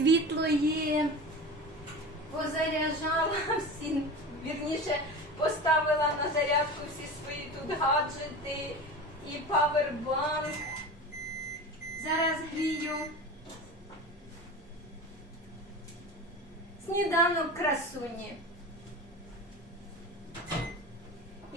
світло є. Позаряджала всі, вірніше, поставила на зарядку всі свої тут гаджети і павербанк. Зараз грію. Сніданок красуні.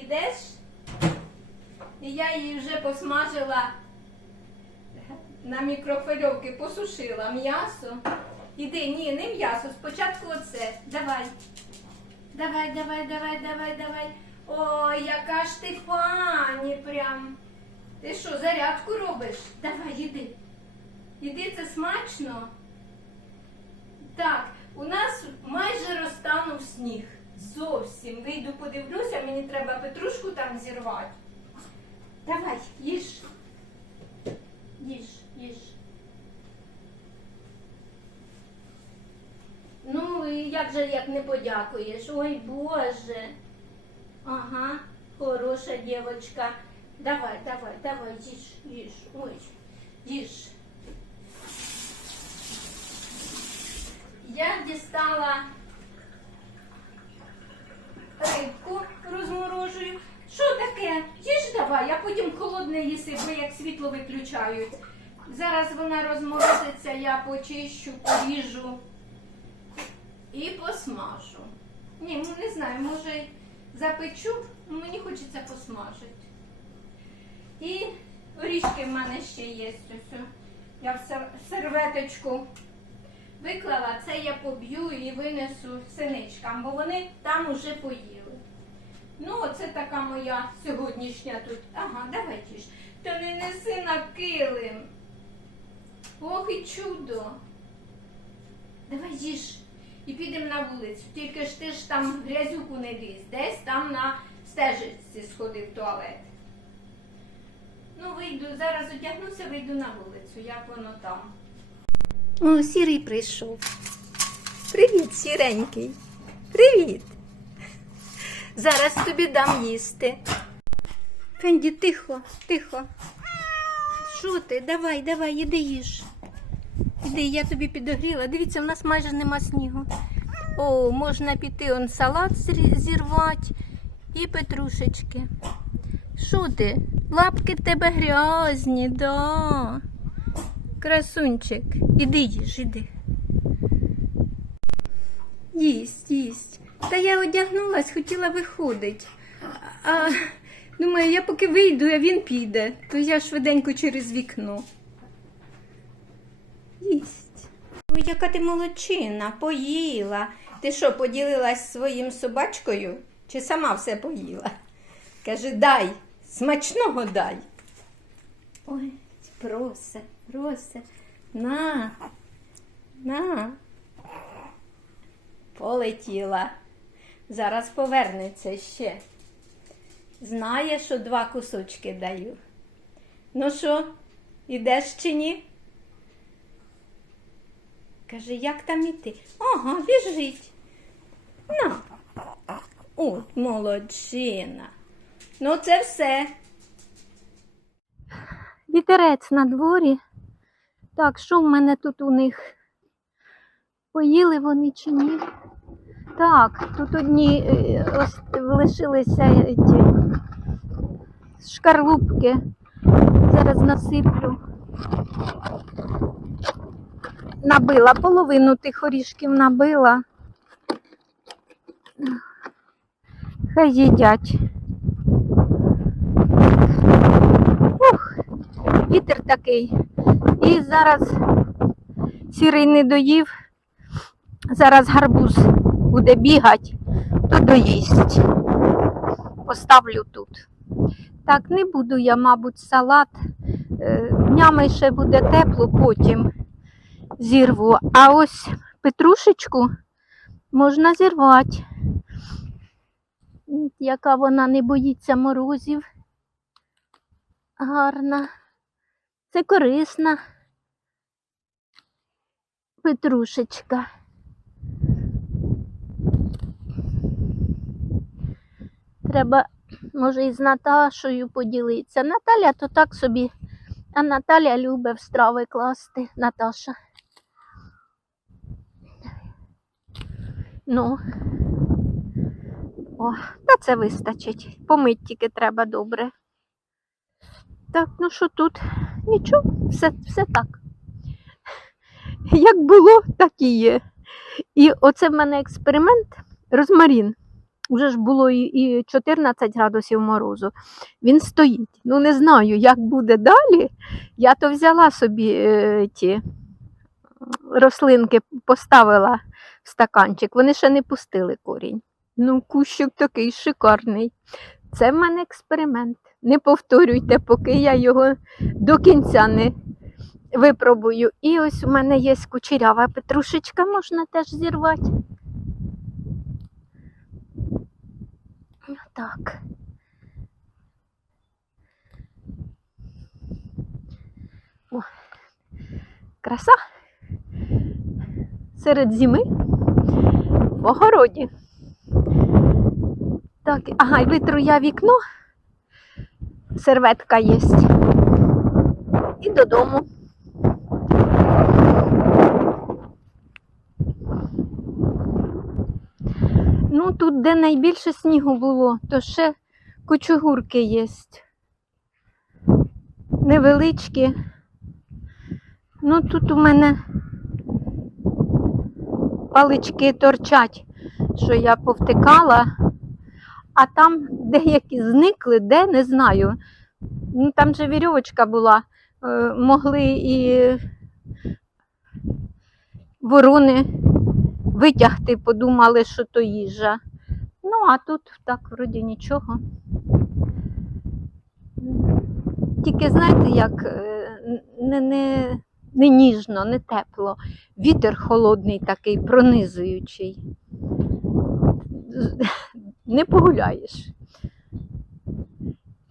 Ідеш? І я її вже посмажила на мікрохвильовки, посушила м'ясо. Іди, ні, не м'ясо, спочатку оце. Давай. Давай, давай, давай, давай, давай. Ой, яка ж ти пані прям. Ти що, зарядку робиш? Давай, іди. Іди, це смачно. Так, у нас майже розтанув сніг. Зовсім. Вийду, подивлюся, мені треба петрушку там зірвати. Давай, їж. Їж, їж. Ну, і як же як не подякуєш? Ой, Боже. Ага, хороша дівчинка. Давай, давай, давай, їж, їж. Ой, їж. Я дістала рибку розморожую. Що таке? Їж давай, а потім холодне їси, бо як світло виключають. Зараз вона розморозиться, я почищу, поріжу і посмажу. Ні, ну не знаю, може запечу, ну, мені хочеться посмажити. І орішки в мене ще є. Я в серветочку виклала, це я поб'ю і винесу синичкам, бо вони там уже поїли. Ну, оце така моя сьогоднішня тут. Ага, давай їж. Та не неси на килим. Ох і чудо. Давай їж. І підемо на вулицю. Тільки ж ти ж там грязюку не лізь. Десь там на стежечці сходи в туалет. Ну, вийду, зараз одягнуся, вийду на вулицю, як воно там. О, сірий прийшов. Привіт, сіренький. Привіт. Зараз тобі дам їсти. Фенді, тихо, тихо. Що ти? Давай, давай, іди їж. Іди, я тобі підогріла. Дивіться, в нас майже нема снігу. О, можна піти он салат зірвати і петрушечки. Що ти? Лапки в тебе грязні, да. Красунчик. Іди їж, іди. Їсть, їсть. Та я одягнулась, хотіла виходити. А думаю, я поки вийду, а він піде, то я швиденько через вікно. Їсть. Яка ти молодчина, поїла. Ти що, поділилась своїм собачкою? Чи сама все поїла? Каже, дай, смачного дай. Ой, просе, просе. На, на. Полетіла. Зараз повернеться ще. Знає, що два кусочки даю. Ну що, ідеш чи ні? Каже, як там іти? Ага, біжить. На. От, молодчина. Ну, це все. Вітерець на дворі. Так, що в мене тут у них? Поїли вони чи ні? Так, тут одні е, ось лишилися ті шкарлупки. Зараз насиплю. Набила, половину тих орішків набила. Хай їдять. Ух, вітер такий. І зараз сірий не доїв. Зараз гарбуз буде бігати, то доїсть. Поставлю тут. Так, не буду я, мабуть, салат. Е, Днями ще буде тепло, потім зірву. А ось петрушечку можна зірвати. Яка вона не боїться морозів. Гарна. Це корисна петрушечка. Треба, може, із Наташою поділитися. Наталя то так собі, а Наталя любить в страви класти, Наташа. Ну. О, та це вистачить. Помить тільки треба добре. Так, ну що тут? Нічого, все, все так. Як було, так і є. І оце в мене експеримент розмарін. Уже ж було і 14 градусів морозу. Він стоїть. Ну, не знаю, як буде далі. Я то взяла собі е, ті рослинки, поставила в стаканчик. Вони ще не пустили корінь. Ну, кущик такий шикарний. Це в мене експеримент. Не повторюйте, поки я його до кінця не випробую. І ось у мене є кучерява петрушечка, можна теж зірвати. Так. О, краса. Серед зими в огороді. Так, ага, і витру я вікно. Серветка є. І додому. Ну, тут, де найбільше снігу було, то ще кучугурки є. Невеличкі. Ну, тут у мене палички торчать, що я повтикала, а там деякі зникли, де не знаю. Ну, там же вірьовочка була, е, могли і ворони витягти, подумали, що то їжа. Ну, а тут так вроді нічого. Тільки знаєте, як е, не, не, не ніжно, не тепло. Вітер холодний такий, пронизуючий. Не погуляєш.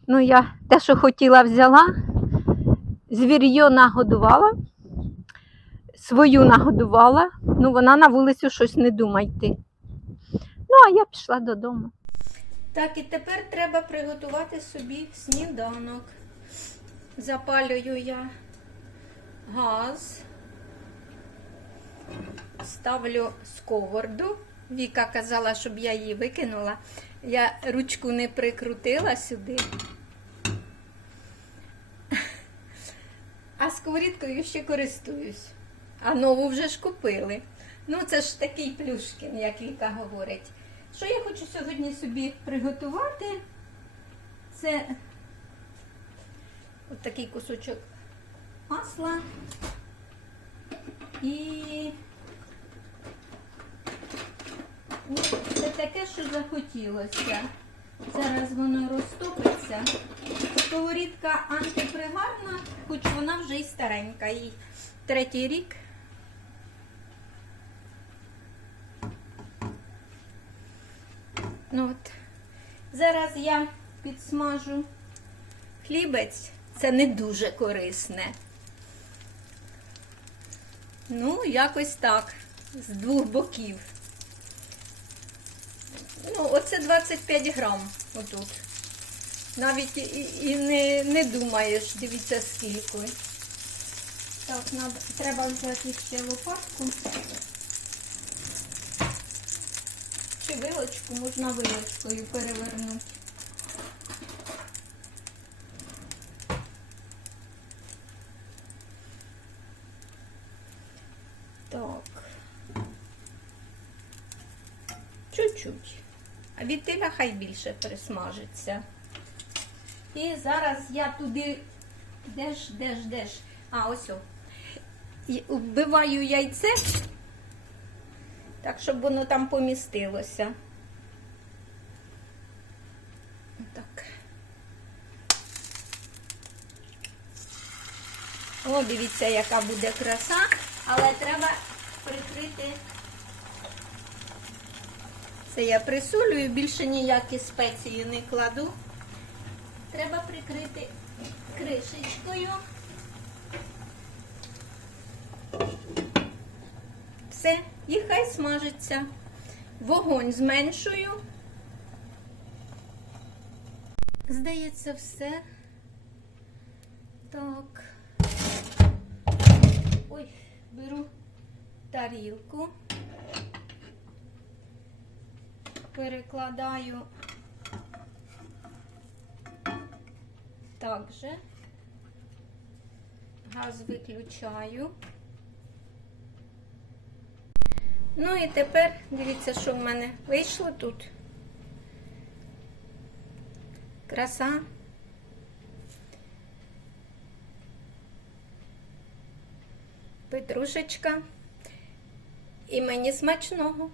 Ну, я те, що хотіла, взяла, звір'йо нагодувала, свою нагодувала, ну вона на вулицю щось не думає йти. Ну, а я пішла додому. Так, і тепер треба приготувати собі сніданок. Запалюю я газ, ставлю сковороду. Віка казала, щоб я її викинула. Я ручку не прикрутила сюди. А сковорідкою ще користуюсь. А нову вже ж купили. Ну, це ж такий плюшкін, як Віка говорить. Що я хочу сьогодні собі приготувати? Це от такий кусочок масла і це таке, що захотілося. Зараз воно розтопиться. Сковорідка антипригарна, хоч вона вже й старенька, їй третій рік. Ну от. Зараз я підсмажу хлібець. Це не дуже корисне. Ну, якось так, з двох боків. Ну, оце 25 грам отут. Навіть і, і не, не думаєш, дивіться скільки. Так, надо, треба взяти ще лопатку. Чи вилочку можна вилочкою перевернути. Так. Чуть-чуть. А від тиля хай більше пересмажиться. І зараз я туди. Де ж, де ж, де ж? А, ось. о. Вбиваю яйце, так, щоб воно там помістилося. Так. О, дивіться, яка буде краса, але треба прикрити. Це я присолюю, більше ніякі спеції не кладу. Треба прикрити кришечкою. Все, і хай смажиться. Вогонь зменшую. Здається, все. Так. Ой, беру тарілку. перекладаю так же. Газ виключаю. Ну і тепер дивіться, що в мене вийшло тут. Краса. Петрушечка. І мені смачного.